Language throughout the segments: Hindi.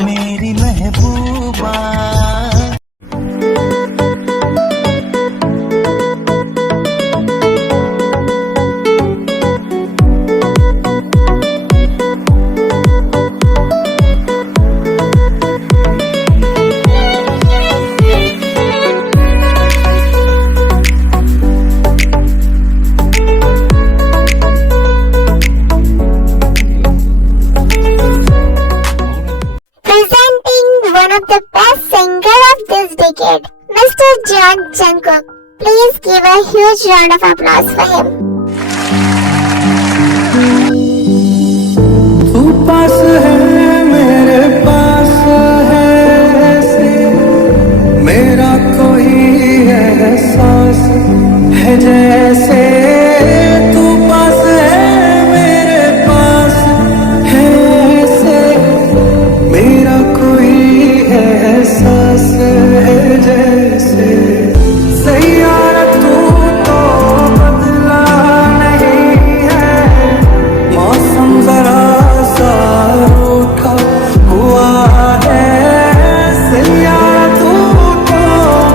मेरी महबूबा the best singer of this decade, Mr. John Jungkook. Please give a huge round of applause for him. तू पास है मेरे पास है ऐसे मेरा कोई एहसास है जैसे तू पास है मेरे पास है ऐसे मेरा कोई एहसास है जैसे सैयारा तू तो बदला नहीं है मौसम जरा सा रूठा हुआ है सैयारा तू तो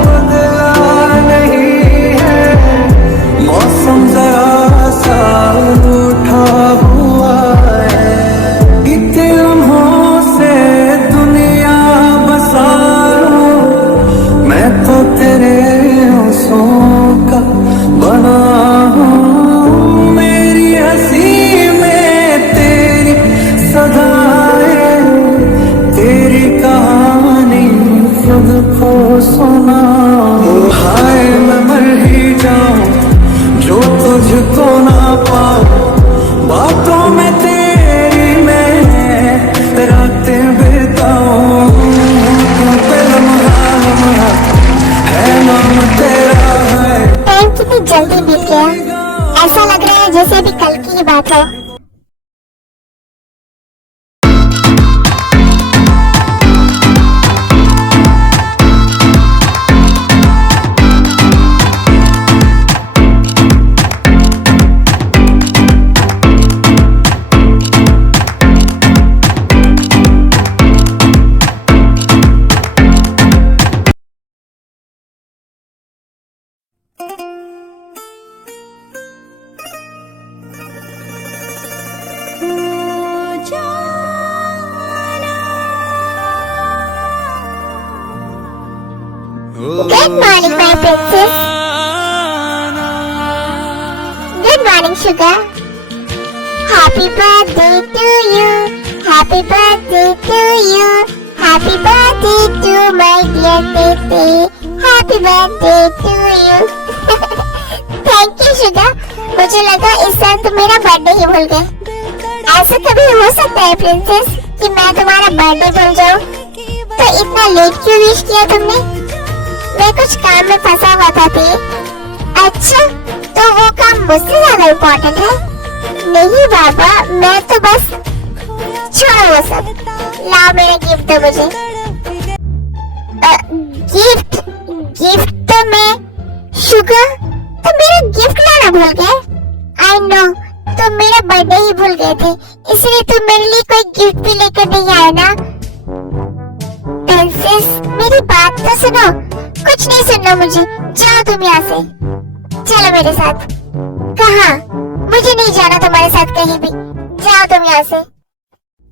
बदला नहीं है मौसम जरा सा रूठा हुआ है इतने लम्हों से दुनिया बसा मैं तो तेरे आंसुओं का बना हूँ मेरी हंसी में तेरी सदाएं तेरी कहानी खुद को सुना हाय मैं मर ही जाऊं जो तुझको ना पाऊं बातों में तेरी मैं रातें बिताऊं टाइम कितनी जल्दी बीत गया, ऐसा लग रहा है जैसे अभी कल की ही बात हो। Good morning, my princess. Good morning, sugar. Happy birthday to you. Happy birthday to you. Happy birthday to my dear Tete. Happy birthday to you. Thank you, sugar. मुझे लगा इस साल तुम मेरा बर्थडे ही भूल गए। ऐसा कभी हो सकता है प्रिंसेस कि मैं तुम्हारा बर्थडे भूल जाऊं? तो इतना लेट क्यों विश किया तुमने? मैं कुछ काम में फंसा हुआ था थे। अच्छा, तो वो काम मुझसे ज्यादा इम्पोर्टेंट है? नहीं बाबा, मैं तो बस छोड़ो वो सब। लाओ मेरा गिफ्ट दो मुझे। गिफ्ट गिफ्ट तो मैं शुगर तो मेरा गिफ्ट लाना भूल गए। आई नो, तुम मेरा बर्थडे ही भूल गए थे, इसलिए तुम मेरे लिए कोई गिफ्ट भी लेकर नहीं आए ना। प्रिंसेस, मेरी बात तो सुनो। कुछ नहीं सुनना मुझे, जाओ तुम यहाँ से। चलो मेरे साथ। कहाँ? मुझे नहीं जाना तुम्हारे साथ कहीं भी। जाओ तुम यहाँ से।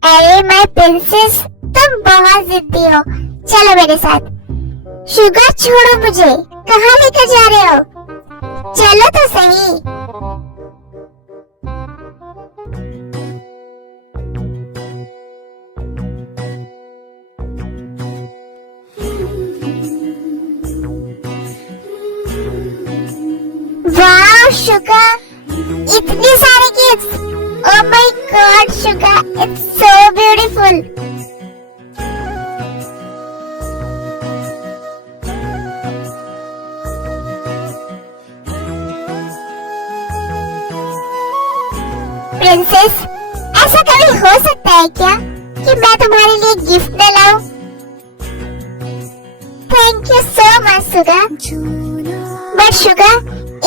अरे माय प्रिंसेस, तुम बहुत जिद्दी हो। चलो मेरे साथ। शुगर छोड़ो मुझे, कहाँ लेकर जा रहे हो? चलो तो सही। वाह शुगर, इतनी सारी gifts. Oh my God sugar, it's so beautiful. Princess, ऐसा कभी हो सकता है क्या कि मैं तुम्हारे लिए गिफ्ट न लाऊं? Thank you so much Suga. But Suga,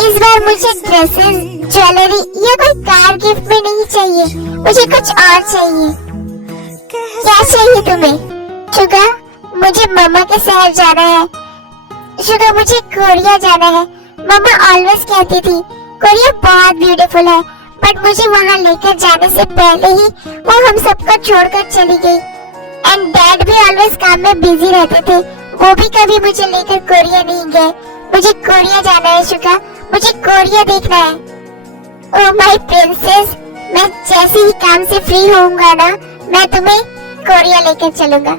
इस बार मुझे ड्रेसेस, ज्वेलरी या कोई कार गिफ्ट में नहीं चाहिए, मुझे कुछ और चाहिए। क्या चाहिए तुम्हें? सुगा, मुझे मम्मा के शहर जाना है। सुगा, मुझे कोरिया जाना है। मम्मा ऑलवेज कहती थी कोरिया बहुत ब्यूटीफुल है, बट मुझे वहाँ लेकर जाने से पहले ही वो हम सबको छोड़कर चली गई। एंड डैड भी ऑलवेज काम में बिजी रहते थे, वो भी कभी मुझे लेकर कोरिया नहीं गए। मुझे कोरिया जाना है सुगा, मुझे कोरिया देखना है। ओह माय प्रिंसेस, मैं जैसे ही काम से फ्री होऊंगा ना, मैं तुम्हें कोरिया लेकर चलूंगा।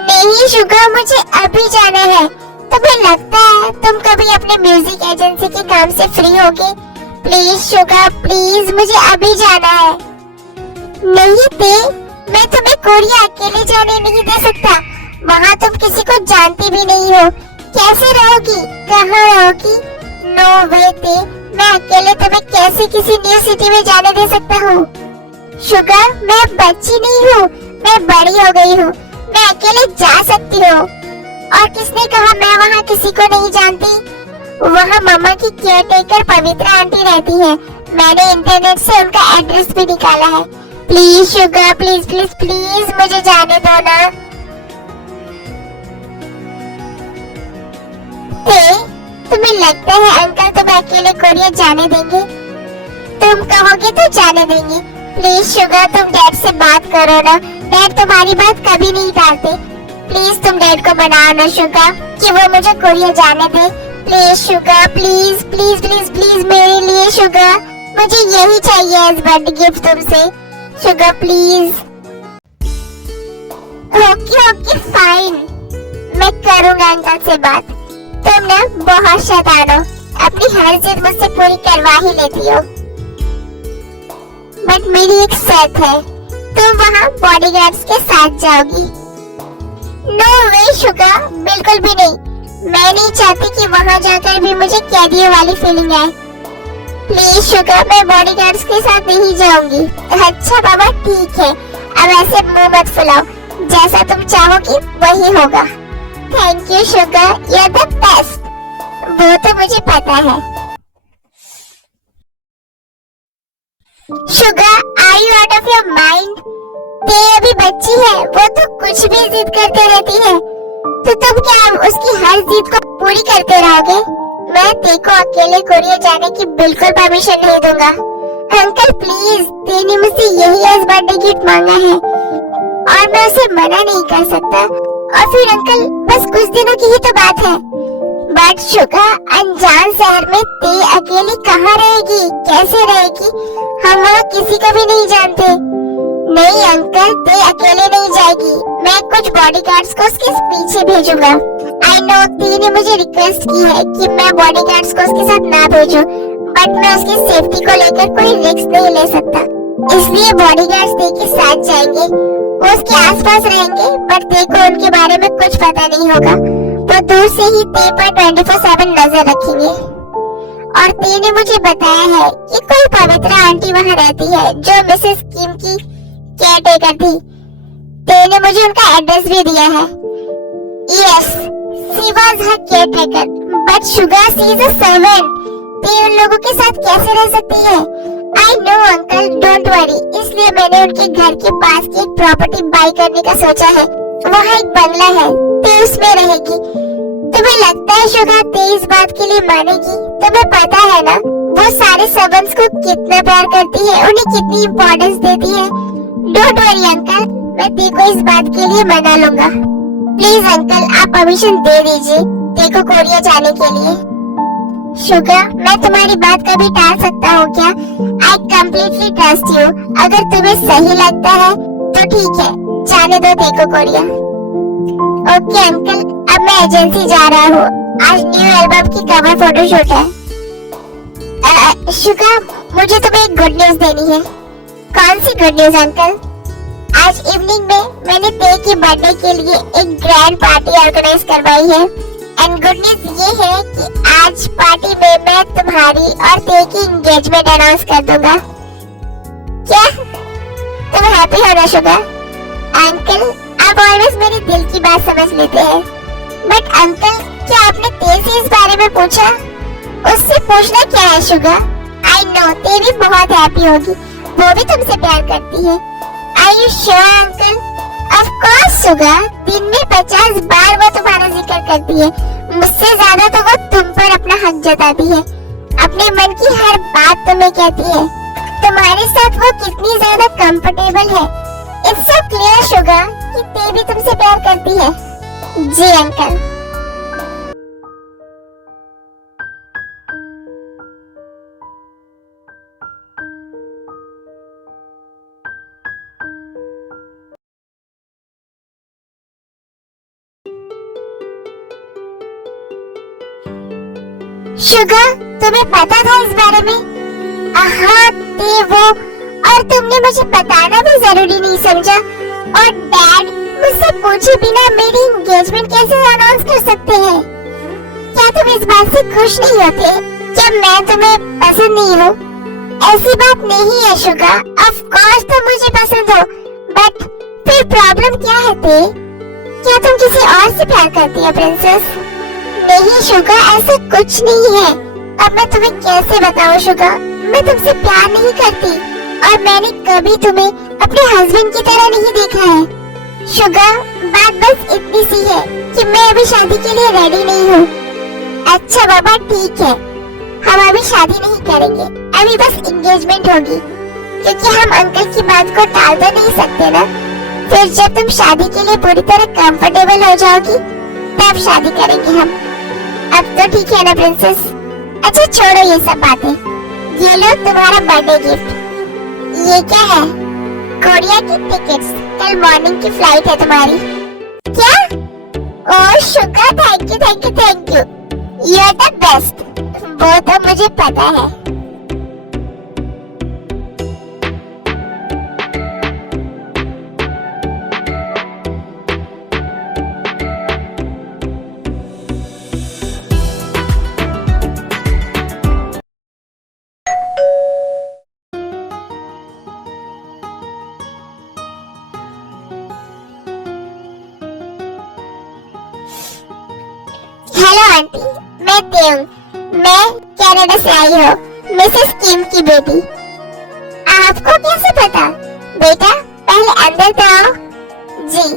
नहीं सुगा, मुझे अभी जाना है। तुम्हें लगता है तुम कभी अपने म्यूजिक एजेंसी के काम से फ्री होगी? प्लीज सुगा, प्लीज, मुझे अभी जाना है। नहीं दे, मैं तुम्हें कोरिया अकेले जाने नहीं दे सकता। वहाँ तुम किसी को जानती भी नहीं हो, कैसे रहोगी, कहाँ रहोगी? नो वे दे, मैं अकेले तुम्हें कैसे किसी न्यू सिटी में जाने दे सकता हूँ? शुगर, मैं बच्ची नहीं हूँ, मैं बड़ी हो गई हूँ, मैं अकेले जा सकती हूँ। और किसने कहा मैं वहाँ किसी को नहीं जानती? वहाँ मम्मा की केयरटेकर पवित्रा आंटी रहती है, मैंने इंटरनेट से उनका एड्रेस भी निकाला है। Please Suga, please please please मुझे जाने दो ना। तुम्हें लगता है अंकल तुम्हें अकेले कोरिया जाने देंगे? तुम कहोगे तो जाने देंगे। प्लीज शुगर, तुम डैड से बात करो ना, डैड तुम्हारी बात कभी नहीं टालते। प्लीज तुम डैड को मनाओ ना शुगर कि वो मुझे कोरिया जाने दे। Please Suga, please please please please मेरे लिए शुगर, मुझे यही चाहिए एज बर्थडे गिफ्ट तुमसे Suga, please. Okay okay fine, मैं करूंगा अंकल से बात। तुम ना बहुत शैतान हो, अपनी हर जिद मुझसे पूरी करवा ही लेती हो। बट मेरी एक शर्त है, तुम वहाँ बॉडीगार्ड्स के साथ जाओगी। नो वे शुगर, बिल्कुल भी नहीं। मैं नहीं चाहती कि वहाँ जाकर भी मुझे कैदियों वाली फीलिंग आए। प्लीज शुगर, मैं बॉडीगार्ड्स के साथ नहीं जाऊंगी। अच्छा बाबा ठीक है, अब ऐसे मुंह मत फुलाओ, जैसा तुम चाहोगी वही होगा। Thank you sugar, you are the best. वो तो मुझे पता है। Sugar, are you out of your mind? ते अभी बच्ची है, वो तो कुछ भी जिद करते रहती है, तो तुम क्या उसकी हर जिद को पूरी करते रहोगे? मैं देखो अकेले कोरिया जाने की बिल्कुल परमिशन नहीं दूंगा। अंकल प्लीज, तेने मुझसे यही एज बर्थडे गिफ्ट मांगा है और मैं उसे मना नहीं कर सकता। और फिर अंकल बस कुछ दिनों की ही तो बात है। बट शुगर, अनजान शहर में ते अकेली कहाँ रहेगी, कैसे रहेगी? हम वहाँ किसी को भी नहीं जानते। नहीं अंकल, ते अकेले नहीं जाएगी, मैं कुछ बॉडीगार्ड्स को उसके पीछे भेजूंगा। आई नो ते ने मुझे रिक्वेस्ट की है कि मैं बॉडीगार्ड्स को उसके साथ ना भेजूं, बट मैं उसकी सेफ्टी को लेकर कोई रिस्क नहीं ले सकता, इसलिए बॉडीगार्ड्स ते के साथ जाएंगे। वो उसके आसपास रहेंगे, बट ते को उनके बारे में कुछ पता नहीं होगा। वो दूर से ही ते पर 24/7 नजर रखेंगे। और ते ने मुझे बताया है कि कोई पवित्रा आंटी वहाँ रहती है जो मिसेस किम की केयरटेकर थी। ते ने मुझे उनका एड्रेस भी दिया है। Yes, she was her caretaker, but sugar she is a servant. ते उन लोगों के साथ कैसे रह सकती है? I know uncle, don't worry, इसलिए मैंने उनके घर के पास की एक प्रॉपर्टी बाय करने का सोचा है। वहाँ एक बंगला है, ते उसमें रहेगी। तुम्हें लगता है शुगर ते इस बात के लिए मानेगी? तुम्हें पता है ना वो सारे सर्वेंट्स को कितना प्यार करती है, उन्हें कितनी इम्पोर्टेंस देती है। डोंट वरी अंकल, मैं ते को इस बात के लिए मना लूंगा। प्लीज अंकल, आप परमिशन दे दीजिए ते को कोरिया जाने के लिए। शुगर, मैं तुम्हारी बात कभी टाल सकता हूँ क्या? I completely trust you. अगर तुम्हें सही लगता है तो ठीक है, जाने दो ते को कोरिया। ओके अंकल, अब मैं एजेंसी जा रहा हूँ, आज न्यू एल्बम की कवर फोटोशूट है। शुगर, मुझे तुम्हें एक गुड न्यूज देनी है। कौन सी गुड न्यूज अंकल? आज इवनिंग में मैंने ते की बर्थडे के लिए एक ग्रैंड पार्टी ऑर्गेनाइज करवाई है। एंड गुड न्यूज ये है कि आज पार्टी में मैं तुम्हारी और ते की एंगेजमेंट अनाउंस कर दूंगा। क्या तुम हैप्पी हो ना शुगर? अंकल आप ऑलवेज मेरे दिल की बात समझ लेते हैं, बट अंकल क्या आपने तेज से इस बारे में पूछा? उससे पूछना क्या है शुगर? आई नो ते भी बहुत हैप्पी होगी, वो भी तुमसे प्यार करती है। Are you sure uncle? Of course sugar, दिन में 50 बार वो तुम्हारा जिक्र करती है, मुझसे ज्यादा तो वो तुम पर अपना हक जताती है, अपने मन की हर बात तुम्हें कहती है। तुम्हारे साथ वो कितनी ज्यादा कंफर्टेबल है। इट्स सो क्लियर शुगर कि ते भी तुमसे प्यार करती है। जी अंकल। शुगर तुम्हें पता था इस बारे में? हाँ ते वो, और तुमने मुझे बताना भी जरूरी नहीं समझा। और डैड मुझसे पूछे बिना मेरी एंगेजमेंट कैसे अनाउंस कर सकते हैं? क्या तुम इस बात से खुश नहीं होते? क्या मैं तुम्हें पसंद नहीं हूँ? ऐसी बात नहीं है शुगर, ऑफ कोर्स तुम मुझे पसंद हो, बट फिर प्रॉब्लम क्या है ते? क्या तुम किसी और से प्यार करती हो प्रिंसेस? नहीं शुगर, ऐसा कुछ नहीं है। अब मैं तुम्हें कैसे बताऊं शुगर, मैं तुमसे प्यार नहीं करती और मैंने कभी तुम्हें अपने हस्बैंड की तरह नहीं देखा है। शुगर बात बस इतनी सी है कि मैं अभी शादी के लिए रेडी नहीं हूँ। अच्छा बाबा ठीक है, हम अभी शादी नहीं करेंगे, अभी बस एंगेजमेंट होगी, क्योंकि हम अंकल की बात को टाल तो नहीं सकते ना। फिर जब तुम शादी के लिए पूरी तरह कंफर्टेबल हो जाओगी तब शादी करेंगे हम। अब तो ठीक है ना प्रिंसेस? अच्छा छोड़ो ये सब बातें, ये लो तुम्हारा बर्थडे गिफ्ट। ये क्या है? कोरिया की टिकट्स, कल मॉर्निंग की फ्लाइट है तुम्हारी। क्या? Oh Suga, thank you thank you thank you, you are the best. वो तो मुझे पता है। हेलो आंटी, मैं देव, मैं कनाडा से आई हूँ, मिसेस किम की बेटी। आपको कैसे पता? बेटा पहले अंदर तो आओ। जी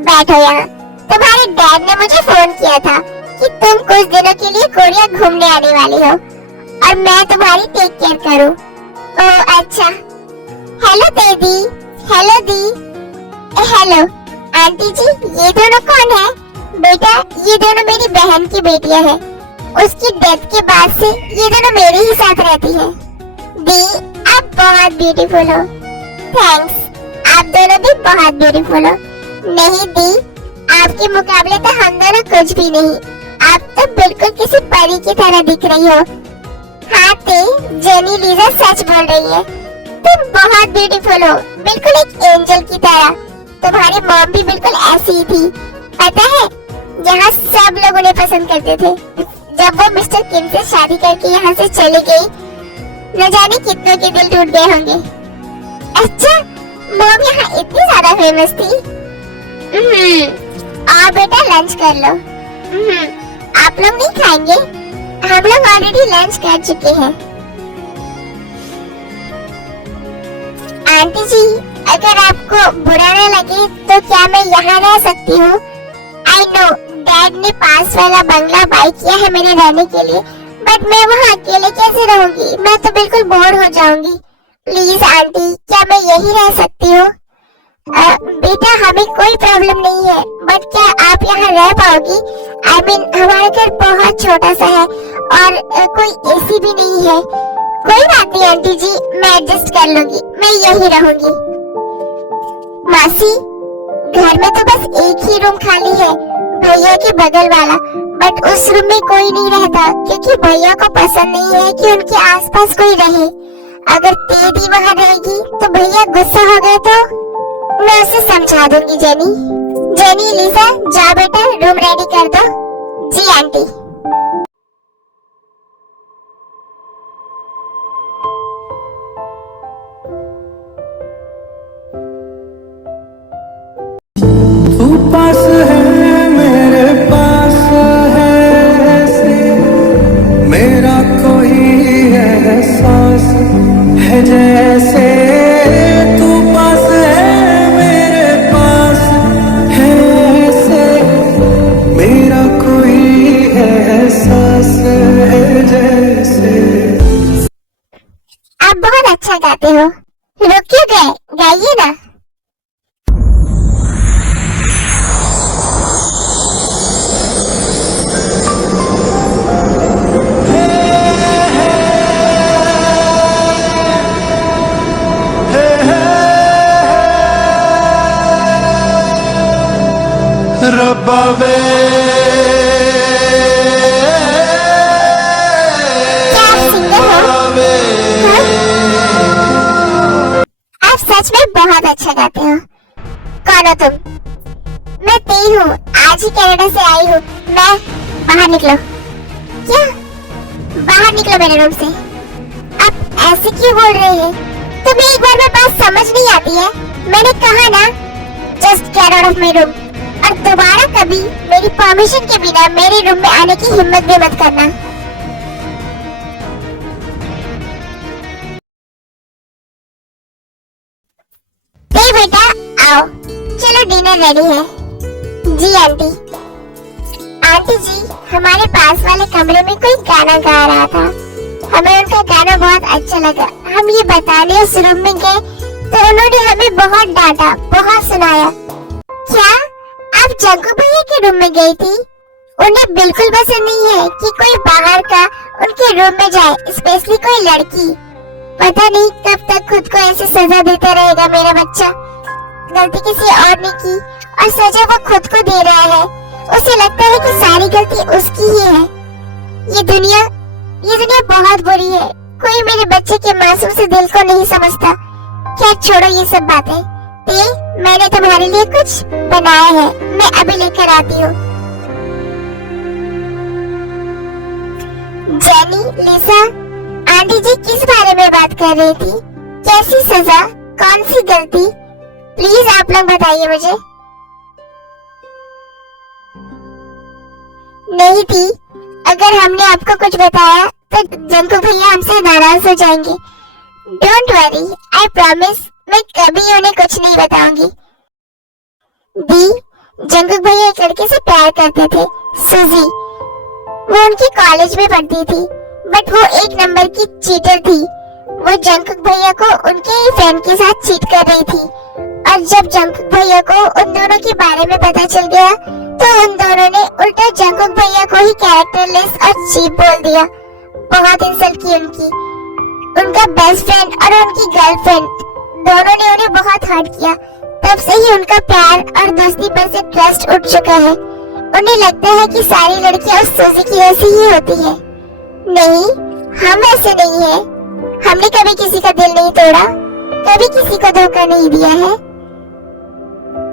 बैठो यहाँ। तुम्हारे डैड ने मुझे फोन किया था कि तुम कुछ दिनों के लिए कोरिया घूमने आने वाली हो और मैं तुम्हारी टेक केयर करूँ। ओह अच्छा। हेलो दीदी। हेलो दी। हेलो आंटी जी, ये दोनों कौन है? बेटा ये दोनों मेरी बहन की बेटियां हैं। उसकी डेथ के बाद से ये दोनों मेरे ही साथ रहती हैं। दी आप बहुत ब्यूटीफुल हो। थैंक्स, आप दोनों भी बहुत ब्यूटीफुल हो। नहीं दी, आपके मुकाबले तो हम दोनों कुछ भी नहीं। आप तो बिल्कुल किसी परी की तरह दिख रही हो। हाँ ते, जेनी लीजा सच बोल रही है, तुम बहुत ब्यूटीफुल हो, बिल्कुल एक एंजल की तरह। तुम्हारी मॉम भी बिल्कुल ऐसी ही थी। पता है यहाँ सब लोग उन्हें पसंद करते थे। जब वो मिस्टर किम से शादी करके यहाँ से चली गई, न जाने कितनों के दिल टूट गए होंगे। अच्छा मॉम यहाँ इतनी ज्यादा फेमस थी। और बेटा लंच कर लो। आप लोग नहीं खाएंगे? हम लोग ऑलरेडी लंच कर चुके हैं। आंटी जी अगर आपको बुरा न लगे तो क्या मैं यहाँ रह सकती हूँ? आई नो डैड ने पास वाला बंगला बाय किया है मेरे रहने के लिए, बट मैं वहाँ अकेले कैसे रहूंगी? मैं तो बिल्कुल बोर हो जाऊंगी। प्लीज आंटी क्या मैं यही रह सकती हूँ? बेटा हमें कोई प्रॉब्लम नहीं है, बट क्या आप यहाँ रह पाओगी? आई मीन हमारा घर बहुत छोटा सा है और कोई एसी भी नहीं है। कोई बात नहीं आंटी जी, मैं एडजस्ट कर लूंगी, मैं यही रहूंगी। मासी घर में तो बस एक ही रूम खाली है, भैया के बगल वाला, बट उस रूम में कोई नहीं रहता क्योंकि भैया को पसंद नहीं है कि उनके आसपास कोई रहे। अगर तेदी वहाँ रहेगी तो भैया गुस्सा हो गए तो मैं उसे समझा दूंगी। जेनी जेनी लीसा जाओ बेटा रूम रेडी कर दो। जी आंटी। बाहर निकलो। क्या? बाहर निकलो मेरे रूम से। आप ऐसे क्यों बोल रहे हैं? तुम्हें एक बार में बात समझ नहीं आती है? मैंने कहा ना, just get out of my room. और दोबारा कभी मेरी परमिशन के बिना मेरे रूम में आने की हिम्मत भी मत करना। हे बेटा आओ, चलो डिनर रेडी है। जी आंटी। आंटी जी, हमारे पास वाले कमरे में कोई गाना गा रहा था, हमें उनका गाना बहुत अच्छा लगा। हम ये बताने उस रूम में गए तो उन्होंने हमें बहुत डांटा, बहुत सुनाया। क्या आप जग्गू भैया के रूम में गई थी? उन्हें बिल्कुल पसंद नहीं है कि कोई बाहर का उनके रूम में जाए, स्पेशली कोई लड़की। पता नहीं कब तक खुद को ऐसे सजा देता रहेगा मेरा बच्चा। गलती किसी और ने की और सजा वो खुद को दे रहा है। उसे लगता है कि सारी गलती उसकी ही है। ये दुनिया बहुत बुरी है। कोई मेरे बच्चे के मासूम से दिल को नहीं समझता। क्या छोड़ो ये सब बातें। मैंने तुम्हारे लिए कुछ बनाया है, मैं अभी लेकर आती हूँ। जेनी, लिसा, आंटी जी किस बारे में बात कर रही थी? कैसी सजा, कौन सी गलती? प्लीज आप लोग बताइए मुझे। नहीं थी। अगर हमने आपको कुछ बताया तो जंकू भैया हमसे नाराज हो जाएंगे। डोंट वरी, आई प्रॉमिस मैं कभी उन्हें कुछ नहीं बताऊंगी। जंकू भैया एक लड़के से प्यार करते थे, सुजी। वो उनकी कॉलेज में पढ़ती थी, बट वो एक नंबर की चीटर थी। वो जंकुक भैया को उनके ही फ्रेंड के साथ चीट कर रही थी। और जब जंकुक भैया को उन दोनों के बारे में पता चल गया तो उन दोनों ने उल्टा जंकुक भैया को ही कैरेक्टरलेस और चीप बोल दिया। बहुत इंसल्ट की उनकी। उनका बेस्ट फ्रेंड और उनकी गर्लफ्रेंड दोनों ने उन्हें बहुत हर्ट किया। तब से ही उनका प्यार और दोस्ती पर से ट्रस्ट उठ चुका है। उन्हें लगता है कि सारी लड़कियां उस सुजी की ऐसी ही होती है। नहीं, हम ऐसे नहीं हैं। हमने कभी किसी का दिल नहीं तोड़ा, कभी किसी को धोखा नहीं दिया है।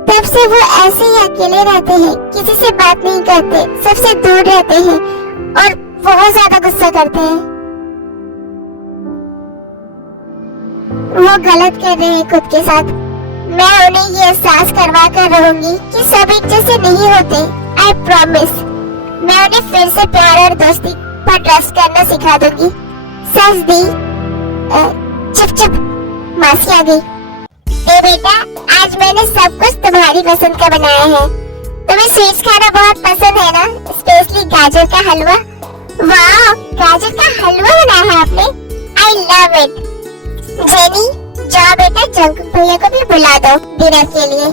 तब से वो ऐसे ही अकेले रहते हैं, किसी से बात नहीं करते, सबसे दूर रहते हैं और बहुत ज्यादा गुस्सा करते हैं। वो गलत कर रहे हैं खुद के साथ। मैं उन्हें ये एहसास करवा कर रहूंगी कि सब एक जैसे नहीं होते। आई प्रॉमिस मैं उन्हें फिर से प्यार और दोस्ती पर ट्रस्ट करना सिखा दूंगी। सच दी। चुप मासी आ गई। बेटा, आज मैंने सब कुछ तुम्हारी पसंद का बनाया है। तुम्हें स्वीट्स खाना बहुत पसंद है ना, स्पेशली गाजर का हलवा। वाह, गाजर का हलवा बनाया है आपने। I love it. जेनी, जाओ बेटा जंकुक भैया को भी बुला दो डिनर के लिए।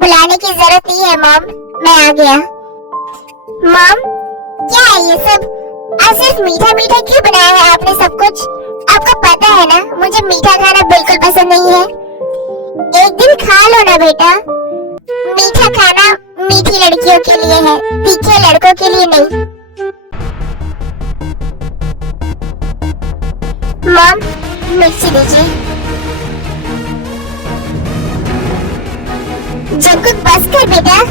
बुलाने की जरूरत नहीं है मॉम, मैं आ गया। मॉम, क्या है ये सब? आज सिर्फ मीठा मीठा क्यों बनाया है आपने सब कुछ? आपको पता है ना मुझे मीठा खाना बिल्कुल पसंद नहीं है। एक दिन खा लो ना बेटा। मीठा खाना मीठी लड़कियों के लिए है, तीखे लड़कों के लिए नहीं। मॉम, मिर्ची दीजिए। जंकुक बस कर बेटा।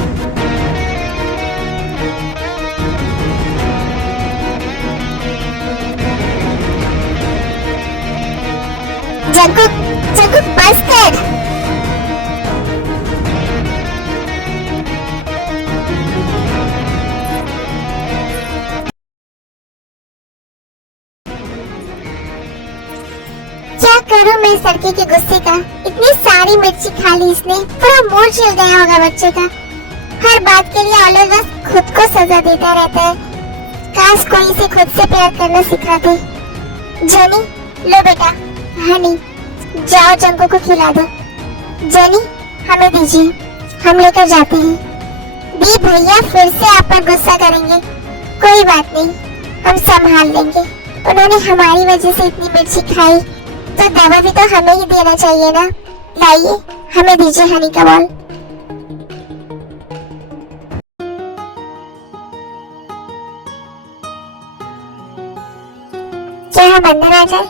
जंकुक बस कर। क्या करूं मैं इस लड़के के गुस्से का? इतनी सारी मिर्ची खा ली इसने, पूरा मूड छिल गया होगा बच्चे का। हर बात के लिए ऑलवेज खुद को सजा देता रहता है। काश कोई इसे खुद से प्यार करना सिखा दे। जेनी, लो बेटा हनी, जाओ जंको को खिला दो। जेनी, हमें दीजिए, हम लेकर जाते हैं। दी भैया फिर से आप पर गुस्सा करेंगे। कोई बात नहीं, हम संभाल लेंगे। उन्होंने हमारी वजह से इतनी मिर्ची खाई तो दवा भी तो हमें ही देना चाहिए ना। लाइए, हमें दीजिए हनी का बॉल। क्या हम अंदर आ जाए?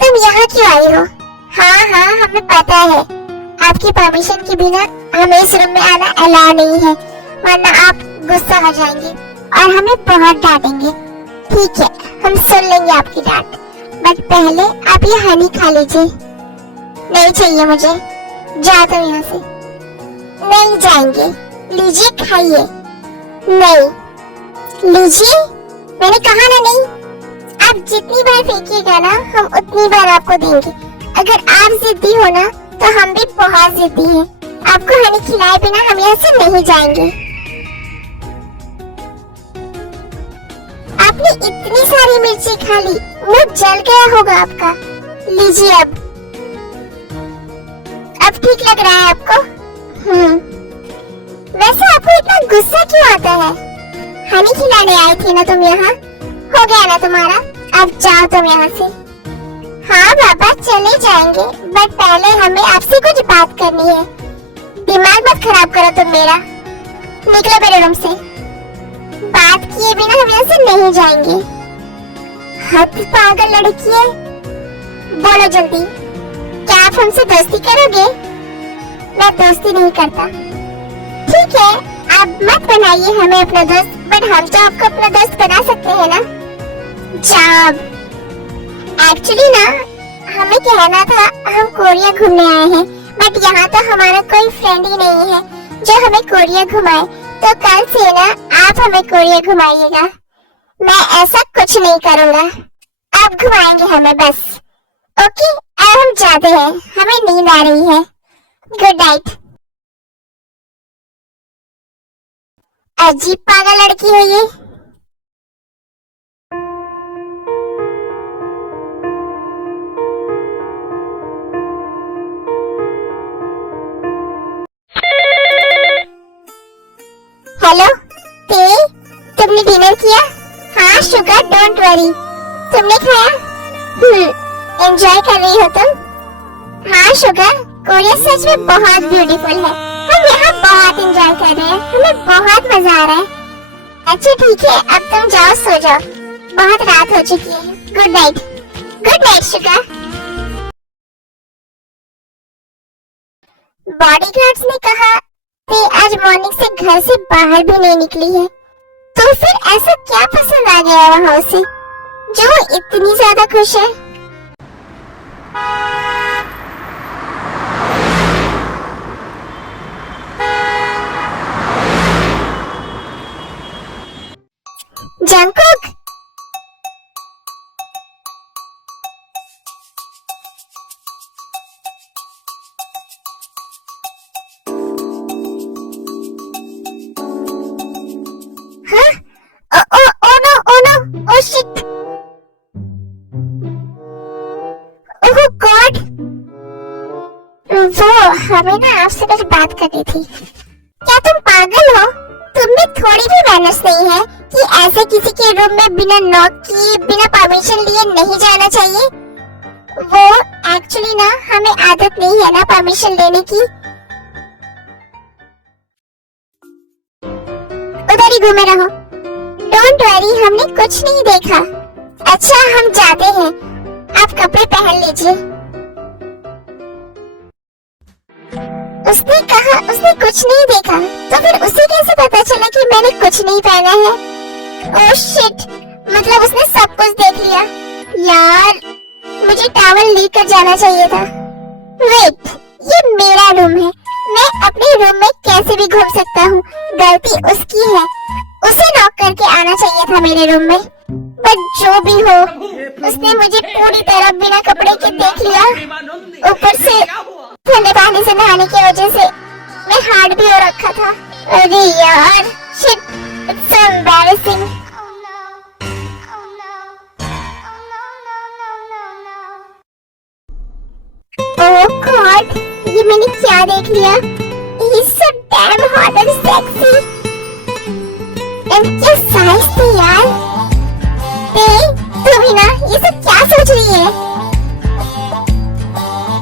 तुम यहाँ क्यों आई हो? हाँ, हमें पता है। आपकी परमिशन के बिना हमें इस रूम में आना अलाउ नहीं है, वरना आप गुस्सा हो जाएंगे। और हमें बहुत डांटेंगे। ठीक है, हम सुन लेंगे आपकी डांट, बट पहले आप ये हनी खा लीजिए। नहीं चाहिए मुझे, जाओ तुम यहाँ से। नहीं जाएंगे, लीजिए खाइए। नहीं, लीजिए, मैंने कहा ना नहीं। आप जितनी बार फेंकिएगा ना, हम उतनी बार आपको देंगे। अगर आप जिद्दी हो ना, तो हम भी बहुत जिद्दी हैं। आपको हनी खिलाए बिना हम यहाँ से नहीं जाएंगे। आपने इतनी सारी मिर्ची खा ली, मुंह जल गया होगा आपका। लीजिए अब ठीक लग रहा है आपको? वैसे आपको इतना गुस्सा क्यों आता है? हनी खिलाने आई थी ना तुम यहाँ, हो गया ना तुम्हारा, अब जाओ तुम यहाँ से। हाँ बाबा चले जाएंगे, बट पहले हमें आपसे कुछ बात करनी है। दिमाग मत खराब करो तुम मेरा, निकलो मेरे रूम से। बात किए बिना हम यहाँ से नहीं जाएंगे। हद पागल लड़की है। बोलो जल्दी, क्या आप हमसे दोस्ती करोगे? मैं दोस्ती नहीं करता। ठीक है, आप मत बनाइए हमें अपना दोस्त, बट हम तो आपको अपना दोस्त बना सकते हैं ना। जाओ। एक्चुअली ना, हमें कहना था हम कोरिया घूमने आए हैं, बट यहाँ तो हमारा कोई फ्रेंड ही नहीं है जो हमें कोरिया घुमाए। तो कल से ना आप हमें कोरिया घुमाइएगा। मैं ऐसा कुछ नहीं करूँगा, आप घुमाएंगे हमें बस। ओके, अब हम जाते हैं, हमें नींद आ रही है। Good night. अजीब पागल लड़की है ये। हेलो ते, तुमने डिनर किया? हाँ शुगर, डोंट वरी। तुमने खाया? एंजॉय कर रही हो तुम? हाँ शुगर, कोरिया सच में बहुत ब्यूटीफुल है। हम यहाँ बहुत एंजॉय कर रहे हैं, हमें बहुत मजा आ रहा है। अच्छा ठीक है, अब तुम जाओ सो जाओ, बहुत रात हो चुकी है। Good night. Good night sugar. Bodyguards ने कहा कि आज मॉर्निंग से घर से बाहर भी नहीं निकली है, तो फिर ऐसा क्या पसंद आ गया वहाँ उसे जो इतनी ज्यादा खुश है? जंगकुक, वो हमें ना आपसे कुछ बात करनी थी। क्या तुम पागल हो? तुम में थोड़ी भी मैनर्स नहीं है कि ऐसे किसी के रूम में बिना नॉक किए, बिना परमिशन लिए नहीं जाना चाहिए। वो एक्चुअली ना हमें आदत नहीं है ना परमिशन लेने की। उधर ही घूमे रहो। डोंट वरी, हमने कुछ नहीं देखा। अच्छा हम जाते हैं, आप कपड़े पहन लीजिए। उसने कहा उसने कुछ नहीं देखा, तो फिर उसे कैसे पता चला कि मैंने कुछ नहीं पहना है? ओह शिट, मतलब उसने सब कुछ देख लिया। यार, मुझे टॉवल लेकर जाना चाहिए था। वेट, ये मेरा रूम है, मैं अपने रूम में कैसे भी घूम सकता हूँ। गलती उसकी है, उसे नॉक करके आना चाहिए था मेरे रूम में। बट जो भी हो, उसने मुझे पूरी तरह बिना कपड़े के देख लिया। ऊपर से ठंडे पानी से नहाने की वजह से मैं हार्ड भी हो रखा था। अरे यार, shit, it's so embarrassing. Oh God, ये मैंने क्या देख लिया? He is so damn hot and sexy. And क्या साइज थी यार। तू भी ना ये सब क्या सोच रही है?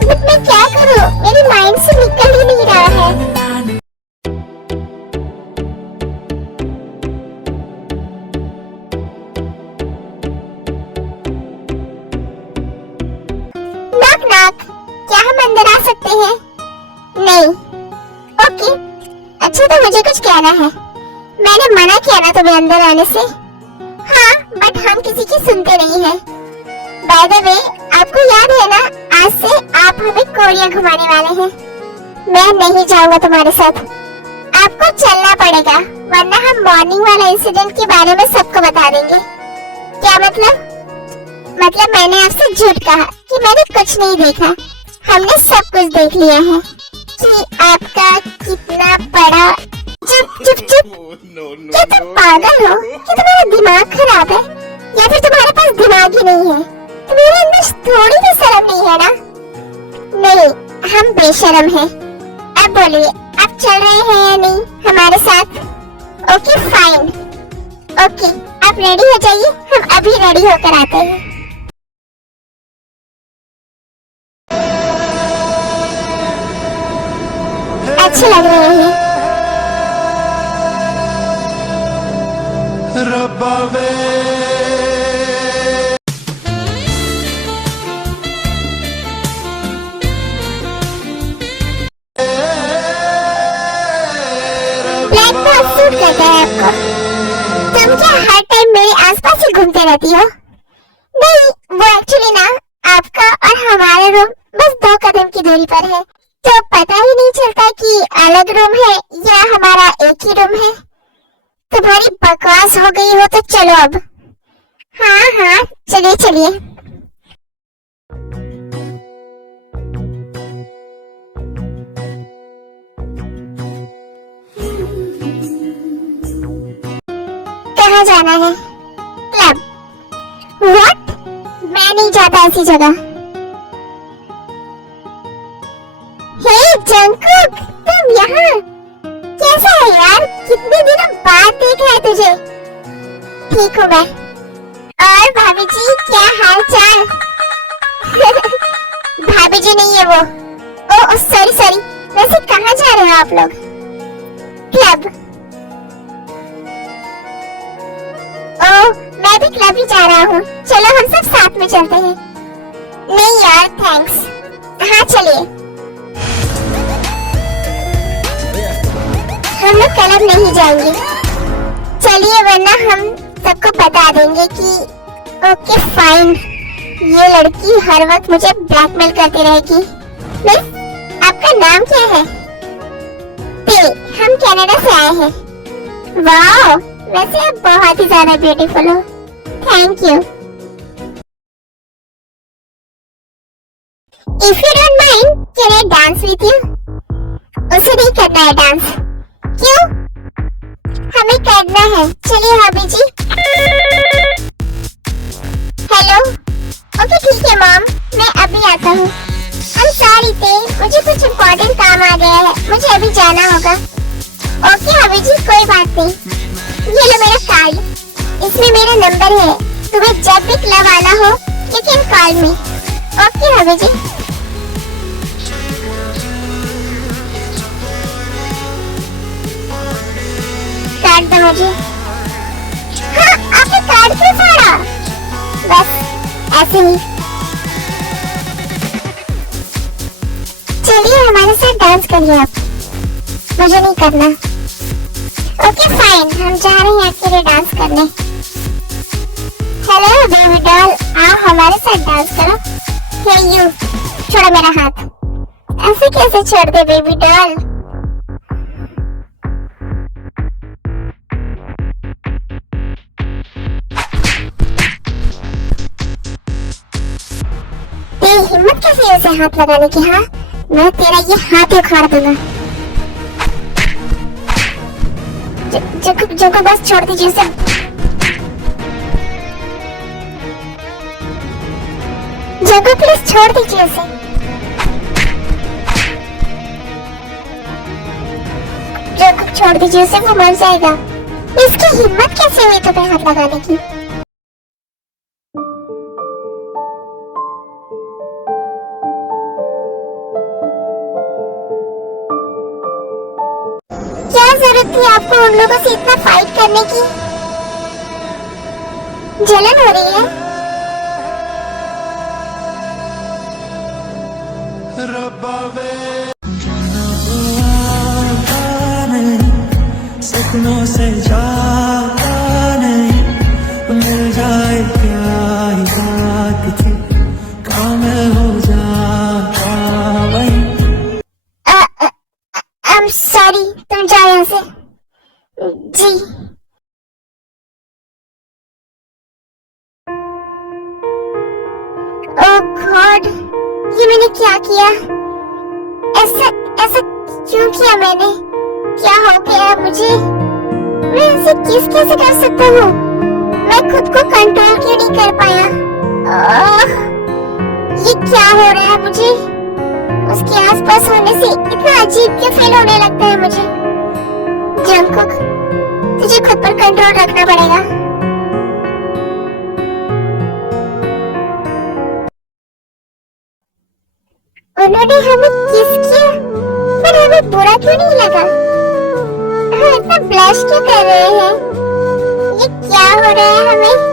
बट मैं क्या करूं, मेरे माइंड से निकल ही नहीं रहा है। नॉक नॉक, क्या हम अंदर आ सकते हैं? नहीं। ओके, अच्छा तो मुझे कुछ कहना है। मैंने मना किया ना तुम्हें अंदर आने से। हाँ, बट हम किसी की सुनते नहीं हैं। बाय द वे, आपको याद है ना, आज से आप हमें कोरिया घुमाने वाले हैं। मैं नहीं जाऊंगा तुम्हारे साथ, आपको चलना पड़ेगा, वरना हम मॉर्निंग वाला इंसिडेंट के बारे में सबको बता देंगे। क्या मतलब? मतलब मैंने आपसे झूठ कहा कि मैंने कुछ नहीं देखा। हमने सब कुछ देख लिया है कि आपका कितना बड़ा। चुप चुप चुप, क्या तुम पागल हो? क्या तुम्हारा दिमाग खराब है या फिर तुम्हारे पास दिमाग ही नहीं है? तुम्हारे अंदर थोड़ी भी शर्म नहीं है ना? नहीं, हम बेशरम हैं। अब बोलिए, आप चल रहे हैं या नहीं हमारे साथ? ओके फाइन, ओके आप रेडी हो जाइए, हम अभी रेडी होकर आते हैं। अच्छे लग रहे हैं। रब्बा वे ब्लैक बहुत सूट करता है आपको। तुम क्या हर टाइम मेरे आसपास ही घूमते रहती हो? नहीं, वो एक्चुअली ना, आपका और हमारा रूम बस 2 कदम की दूरी पर है, तो पता ही नहीं चलता कि अलग रूम है या हमारा एक ही रूम है। तुम्हारी बकवास हो गई हो तो चलो अब। हाँ हाँ, चलिए चलिए। कहाँ जाना है? क्लब? व्हाट? मैं नहीं जाता ऐसी जगह। हे जंकुक, तुम यहाँ? कैसा है यार? कितने दिनों बाद देखा है तुझे। ठीक हूँ मैं। और भाभी जी, क्या हाल चाल? भाभी जी नहीं है वो। ओ सॉरी सॉरी। वैसे कहाँ जा रहे हो आप लोग? क्लब? ओ, मैं भी क्लब ही जा रहा हूँ। चलो हम सब साथ में चलते हैं। नहीं यार, थैंक्स। हाँ चलिए। हम लोग क्लब नहीं जाएंगे। चलिए, वरना हम सबको बता देंगे कि ओके फाइन, ये लड़की हर वक्त मुझे ब्लैकमेल करती रहेगी। मिस, आपका नाम क्या है? ते, हम कनाडा से आए हैं। वाओ, वैसे आप बहुत ही ज्यादा ब्यूटीफुल हो। Thank you. If you don't mind, can I dance with you? उसे नहीं करना है डांस। क्यों? हमें करना है। चलिए भाभी जी। हेलो। ओके ठीक है मॉम, मैं अभी आता हूँ। I'm sorry ते, मुझे कुछ इम्पोर्टेंट काम आ गया है, मुझे अभी जाना होगा। ओके भाभी जी, कोई बात नहीं। ये लो मेरा कार्ड, इसमें मेरा नंबर है। तुम्हें जब भी क्लब आना हो, you can call me। Okay भाभी जी। कार्ड दो मुझे। हाँ, आपने कार्ड क्यों फाड़ा? बस ऐसे ही। चलिए हमारे साथ डांस करिए आप। मुझे नहीं करना। ओके फाइन, हम जा रहे हैं आपके लिए डांस करने। हेलो बेबी डॉल, आओ हमारे साथ डांस करो। हे यू, छोड़ो मेरा हाथ। ऐसे कैसे छोड़ दे बेबी डॉल? हिम्मत कैसे है उसे हाथ लगाने की? हाँ, मैं तेरा ये हाथ उखाड़ दूंगा। जो को बस छोड़ दीजिए उसे। जगो प्लीज छोड़ दीजिए उसे। जगो छोड़ दीजिए उसे, वो मर जाएगा। इसकी हिम्मत कैसे हुई तुम्हें हाथ लगाने की? क्या जरूरत थी आपको उन लोगों से इतना फाइट करने की? जलन हो रही है? सपनों से जा गॉड, ये मैंने क्या किया? ऐसा ऐसा क्यों किया मैंने? क्या हो गया मुझे? मैं ऐसे कैसे कर सकता हूँ? मैं खुद को कंट्रोल क्यों नहीं कर पाया? ये क्या हो रहा है मुझे? उसके आसपास होने से इतना अजीब क्यों फील होने लगता है मुझे? जंगकुक, तुझे खुद पर कंट्रोल रखना पड़ेगा। उन्होंने हमें किस किया, पर हमें बुरा क्यों नहीं लगा? हम इतना ब्लश क्यों कर रहे हैं? ये क्या हो रहा है हमें?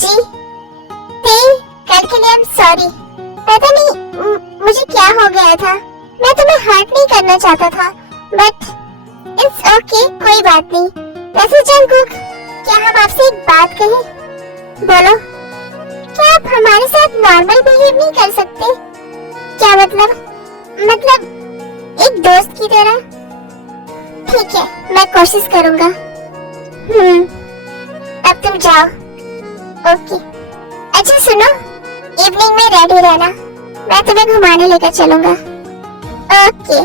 जी, कल के लिए आई एम सॉरी। पता नहीं मुझे क्या हो गया था। मैं तुम्हें हर्ट नहीं करना चाहता था, बट इट्स ओके, कोई बात नहीं। वैसे जंगकुक, क्या हम आपसे एक बात कहें? बोलो, क्या आप हमारे साथ नॉर्मल बिहेव नहीं कर सकते? क्या मतलब एक दोस्त की तरह? ठीक है, मैं कोशिश करूंगा। अब तुम जाओ। ओके। अच्छा सुनो, इवनिंग में रेडी रहना, मैं तुम्हें घुमाने लेकर चलूंगा। ओके।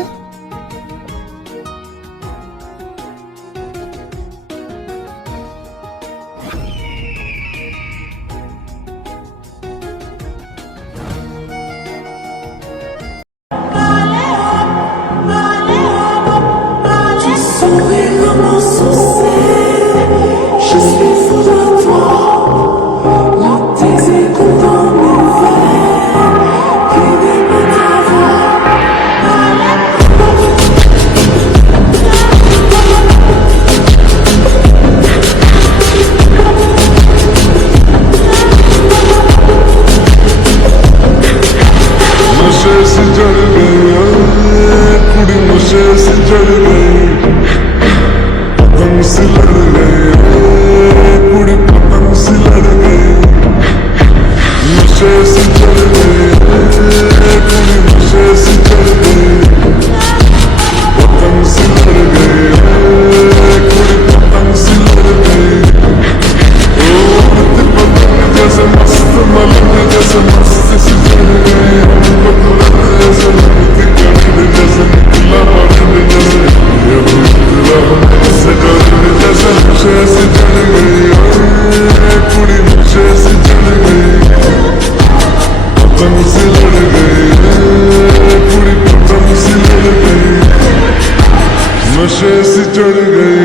नशे से चढ़ गई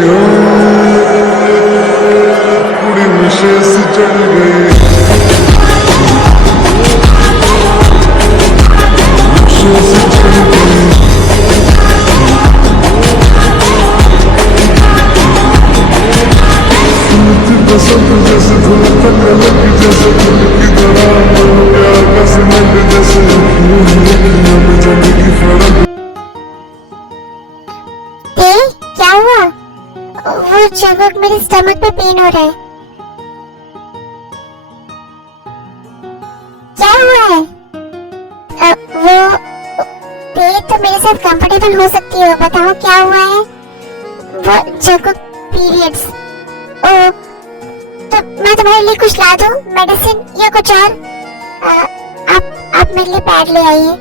पूरी नशे से चढ़ गई नशे से चढ़ गई बसंत जैसे धुन तक लग जैसे धुन की तरह प्यार का सीमेंट जैसे में जंग की फड़क। क्या हुआ? वो जगह मेरे स्टमक पे पेन हो रहा है। क्या हुआ है? वो तो मेरे साथ कंफर्टेबल हो सकती है, बताओ क्या हुआ है? वो जगह पीरियड्स। ओ, तो मैं तुम्हारे लिए कुछ ला दूं, मेडिसिन या कुछ और? आप मेरे लिए पैड ले आइए।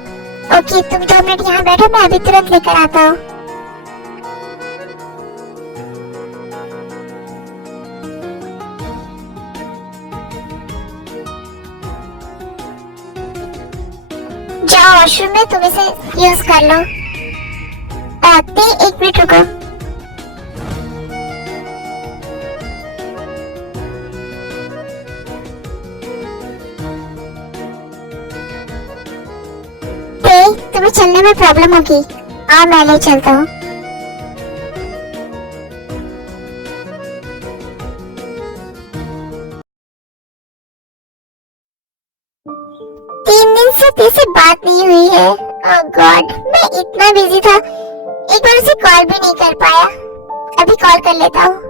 ओके, तुम 2 मिनट यहाँ बैठो, मैं अभी तुरंत लेकर आता हूँ। जाओ वॉशरूम में, तुम इसे यूज कर लो। आते 1 मिनट रुको। तुम्हें चलने में प्रॉब्लम होगी, आ मैं ले चलता हूँ। तीन दिन से तेरे बात नहीं हुई है। ओह गॉड, मैं इतना बिजी था, एक बार उसे कॉल भी नहीं कर पाया। अभी कॉल कर लेता हूँ।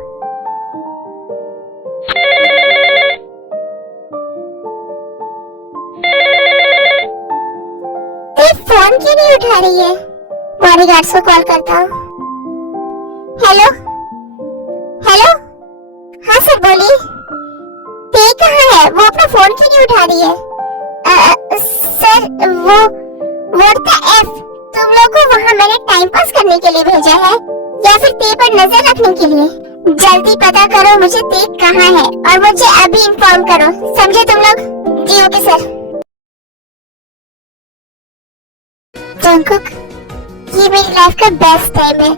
ये फोन क्यों नहीं उठा रही है? बॉडीगार्ड्स को कॉल करता हूँ। हेलो हेलो, हाँ सर बोलिए। ते कहाँ है? वो अपना फोन क्यों नहीं उठा रही है? सर वो व्हाट द एफ, तुम लोग को वहाँ मैंने टाइम पास करने के लिए भेजा है या फिर ते पर नजर रखने के लिए? जल्दी पता करो मुझे ते कहाँ है और मुझे अभी इन्फॉर्म करो, समझे तुम लोग? जी ओके सर। जंकुक, ये मेरी लाइफ का बेस्ट टाइम है।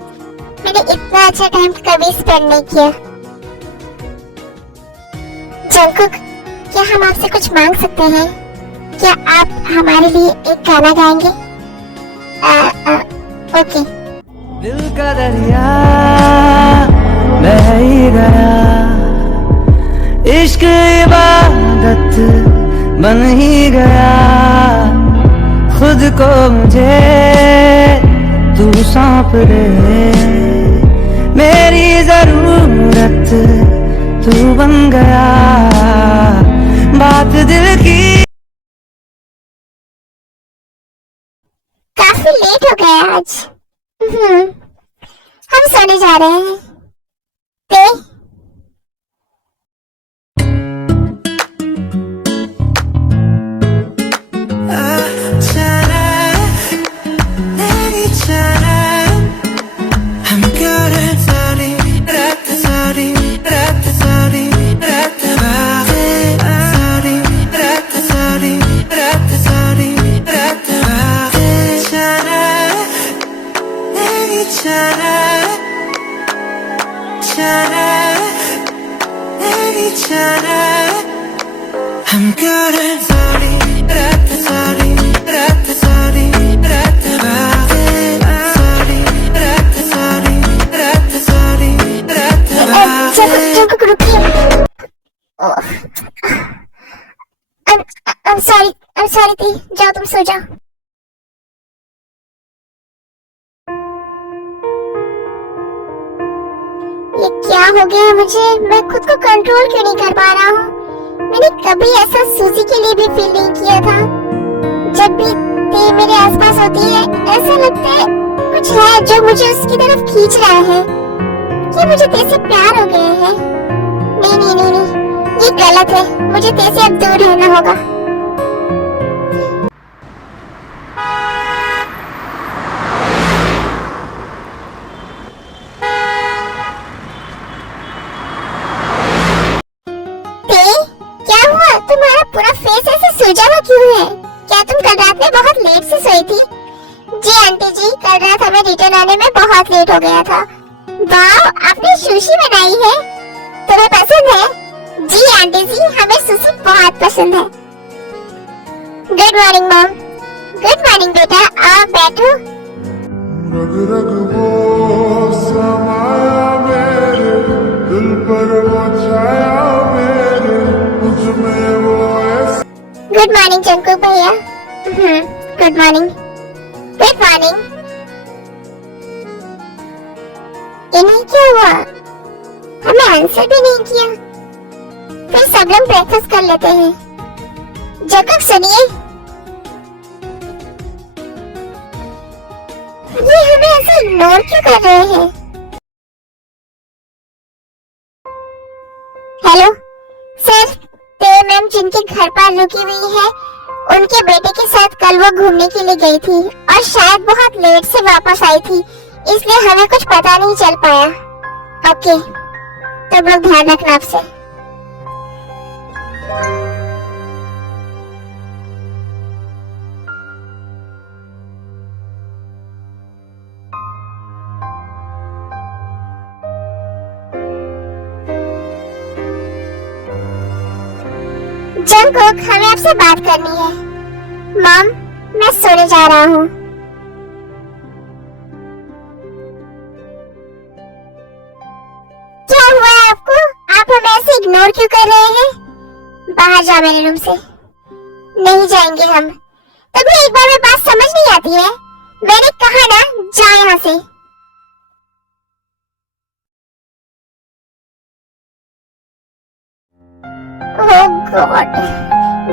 मैंने इतना अच्छा टाइम कभी स्पेंड नहीं किया। जंकुक, क्या हम आपसे कुछ मांग सकते हैं? क्या आप हमारे लिए एक गाना गाएंगे? ओके। दिल का दरिया बह ही गया, इश्क इबादत बन ही गया, खुद को मुझे तू सौंप दे, मेरी जरूरत तू बन गया, बात दिल की। काफी लेट हो गया आज। हम सोने जा रहे हैं। ते हम करें सारी रात, सारी रात, सारी रात, सारी रात, सारी रात, सारी रात। जंकुक रुकिए। I'm sorry ती, जाओ तुम सो जाओ। ये क्या हो गया मुझे? मैं खुद को कंट्रोल क्यों नहीं कर पा रहा हूँ? मैंने कभी ऐसा सूजी के लिए भी फील नहीं किया था। जब भी ते मेरे आसपास होती है ऐसा लगता है कुछ है जो मुझे उसकी तरफ खींच रहा है। क्या मुझे ते से प्यार हो गया है? नहीं नहीं नहीं नहीं, ये गलत है। मुझे ते से अब दूर रहना होगा। तुम्हारा पूरा फेस ऐसे सूजा हुआ क्यों है? क्या तुम कल रात में बहुत लेट से सोई थी? जी आंटी जी, कल रात हमें रिटर्न आने में बहुत लेट हो गया था। वाह, आपने सुशी बनाई है, तुम्हें पसंद है? जी आंटी जी, हमें सुशी बहुत पसंद है। Good morning mom. Good morning बेटा, आओ बैठो। रग रग वो समाया मेरे दिल पर, वो छाया मेरे मुझ में वो ऐसा। गुड मॉर्निंग जंकुक भैया। Good morning. Good morning. इन्हें क्या हुआ? हमें आंसर भी नहीं किया। फिर सब लोग ब्रेकफास्ट कर लेते हैं। जंकुक सुनिए, ये हमें ऐसे इग्नोर क्यों कर रहे हैं? हेलो सर, ते मैम जिनके घर पर रुकी हुई है, उनके बेटे के साथ कल वो घूमने के लिए गई थी और शायद बहुत लेट से वापस आई थी, इसलिए हमें कुछ पता नहीं चल पाया। ओके, तब लोग ध्यान रखना आपसे। जंकुक, हमें आपसे बात करनी है। मॉम, मैं सोने जा रहा हूँ। शोर क्यों कर रहे हैं? बाहर जाओ मेरे रूम से। नहीं जाएंगे हम। तुम्हें एक बार में बात समझ नहीं आती है? मैंने कहा ना, जाओ यहाँ से। ओह गॉड,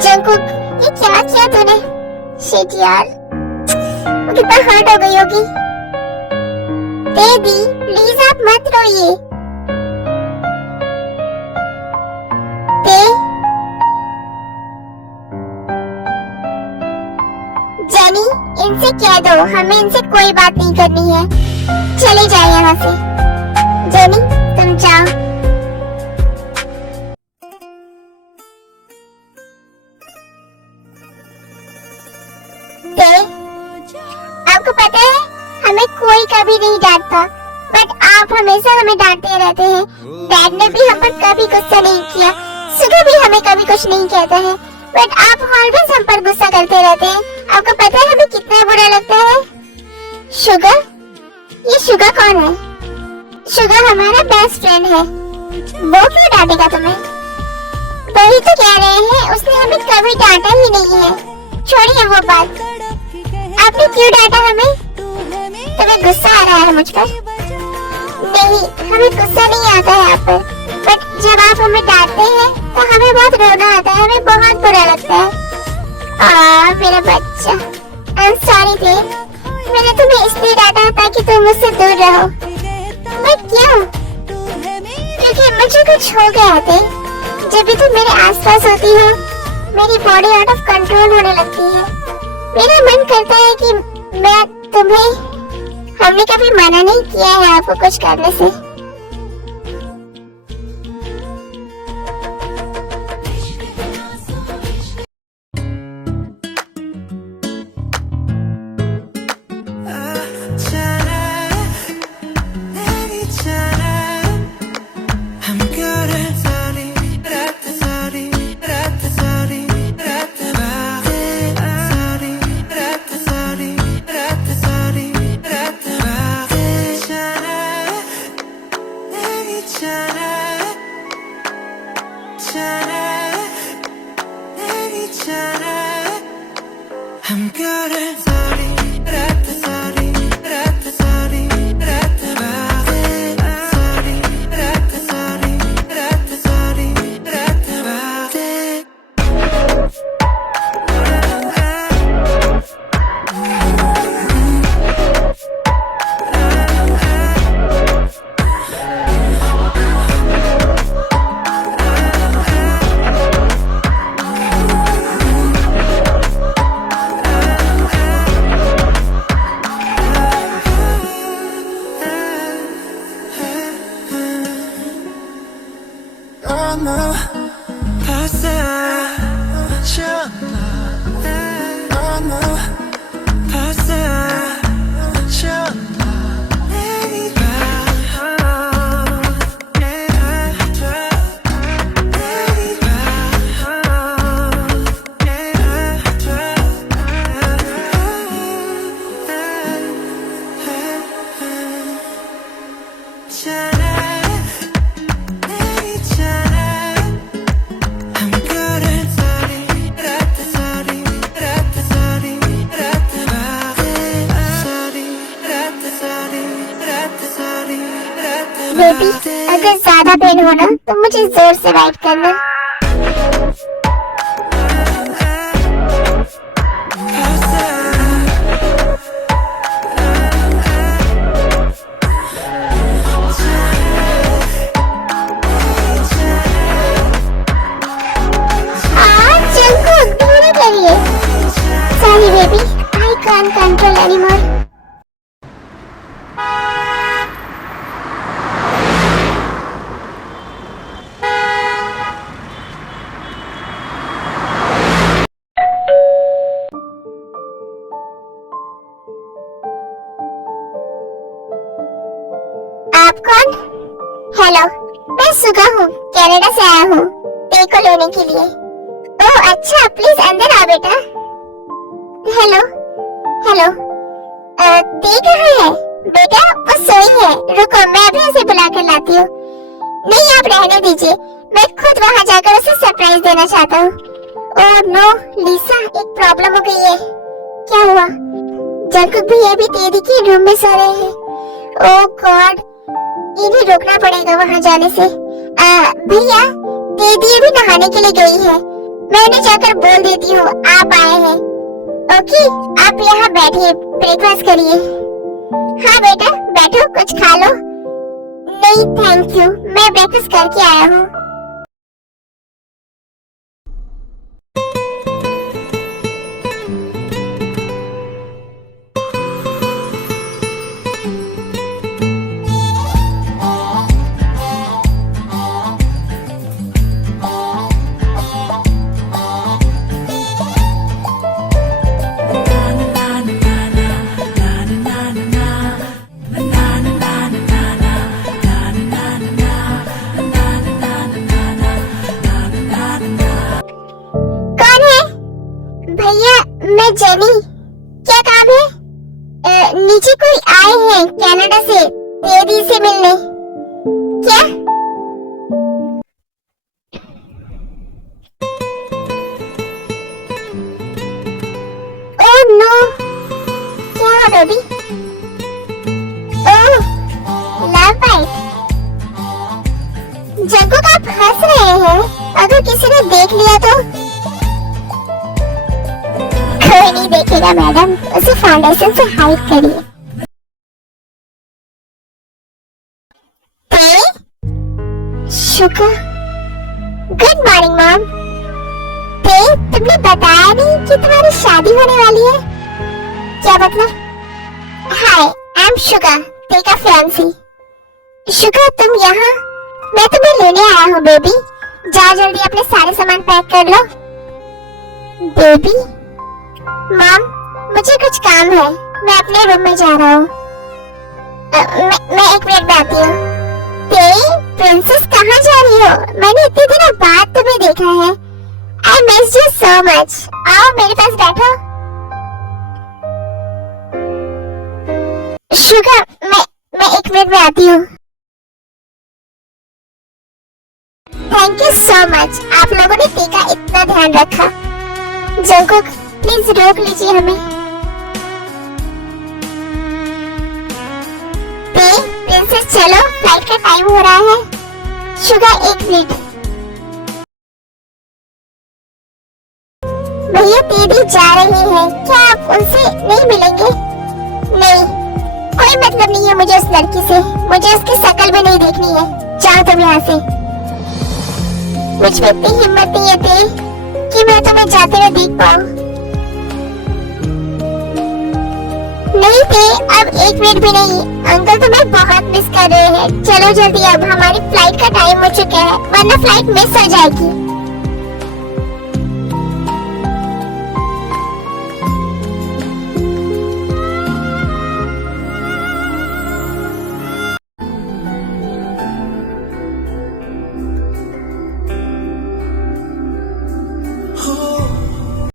जंगकुक, ये क्या किया तूने? शिट यार, वो कितना हर्ट हो गई होगी। बेबी प्लीज आप मत रोइए। जेनी, इनसे कह दो हमें इनसे कोई बात नहीं करनी है। चले जाए यहाँ से। जेनी तुम जाओ। आपको पता है हमें कोई कभी नहीं डांटता, बट आप हमेशा हमें डांटते रहते हैं। डैड ने भी हम पर कभी गुस्सा नहीं किया, सुगा भी हमें कभी कुछ नहीं कहता है, बट आप ऑलवेज हम पर गुस्सा करते रहते हैं। आपको पता है हमें कितना बुरा लगता है? शुगा? ये शुगा कौन है? शुगा हमारा बेस्ट फ्रेंड है। वो क्यों डांटेगा तुम्हें? वही तो कह रहे हैं, उसने हमें कभी डांटा ही नहीं है। छोड़िए वो बात। आपने क्यों डांटा हमें? तुम्हें गुस्सा आ रहा है मुझ पर? नहीं, हमें गुस्सा नहीं आता है आप पर, बट जब आप हमें डांटते हैं तो हमें बहुत रोना आता है, हमें बहुत बुरा लगता है। मेरा बच्चा, आई एम सॉरी देव। मैंने तुम्हें इसलिए डांटा ताकि तुम मुझसे दूर रहो। बट क्यों? क्योंकि मुझे कुछ हो गया थे। जब भी तुम मेरे आसपास होती हो, मेरी बॉडी आउट ऑफ कंट्रोल होने लगती है। मेरा मन करता है कि मैं तुम्हें, हमने कभी मना नहीं किया है आपको कुछ करने से। बेबी, अगर ज्यादा पेन हो ना तो मुझे जोर से राइट करना। Sorry baby, I can't control anymore. आप कौन? हेलो, मैं सुगा हूँ, कनाडा से आया हूँ ते को लेने के लिए। ओह अच्छा, प्लीज अंदर आओ बेटा। हेलो हेलो, ते कहाँ है? बेटा वो सोई है, रुको मैं अभी उसे बुला कर लाती हूँ। नहीं आप रहने दीजिए, मैं खुद वहां जाकर उसे सरप्राइज देना चाहता हूँ। ओह नो लिसा, एक प्रॉब्लम हो गई है। क्या हुआ? जंकुक भैया भी तेरी के रूम में सो रहे हैं। ओह गॉड, इन्हें रोकना पड़ेगा वहां जाने से। भैया दीदी भी नहाने के लिए गई है, मैं उन्हें जाकर बोल देती हूँ आप आए हैं। ओके आप यहाँ बैठिए, ब्रेकफास्ट करिए। हाँ बेटा बैठो, कुछ खा लो। नहीं थैंक यू, मैं ब्रेकफास्ट करके आया हूँ। मैं जेनी, क्या काम है? नीचे कोई आए हैं कनाडा से तेरी से मिलने। क्या? ओह नो, क्या हुआ बेबी? ओह लव बाइट। जंकुक आप हंस रहे हैं, अगर किसी ने देख लिया तो? कोई नहीं देखेगा मैडम, उसे फाउंडेशन से हाइड करिए। शुक्र। Good morning mom. तुमने बताया नहीं कि तुम्हारी शादी होने वाली है? क्या मतलब? हाय आई एम शुगा, तेरा फियांसी। शुगा तुम यहाँ? मैं तुम्हें लेने आया हूँ बेबी, जाओ जल्दी अपने सारे सामान पैक कर लो। बेबी? मॉम मुझे कुछ काम है, मैं अपने रूम में जा रहा हूँ। मैं एक मिनट में आती हूँ। प्रिंसेस कहाँ जा रही हो? मैंने इतने दिनों बाद तुम्हें देखा है। I miss you so much. आओ मेरे पास बैठो। शुगर मैं एक मिनट में आती हूँ। थैंक यू सो मच, आप लोगों ने टी का इतना ध्यान रखा। जंकुक प्लीज रोक लीजिए हमें। प्रिंसेस चलो, फ्लाइट का टाइम हो रहा है। शुगर एक मिनट। भैया दीदी जा रही है, क्या आप उनसे नहीं मिलेंगे? नहीं, कोई मतलब नहीं है मुझे उस लड़की से, मुझे उसकी शक्ल भी नहीं देखनी है। जाओ तुम यहाँ से। मुझ में इतनी हिम्मत नहीं है कि मैं तुम्हें जाते हुए देख पाऊँ। नहीं थे, अब एक मिनट भी नहीं। अंकल तुम्हें बहुत मिस कर रहे हैं। चलो जल्दी, अब हमारी फ्लाइट का टाइम हो चुका है, वरना फ्लाइट मिस हो जाएगी।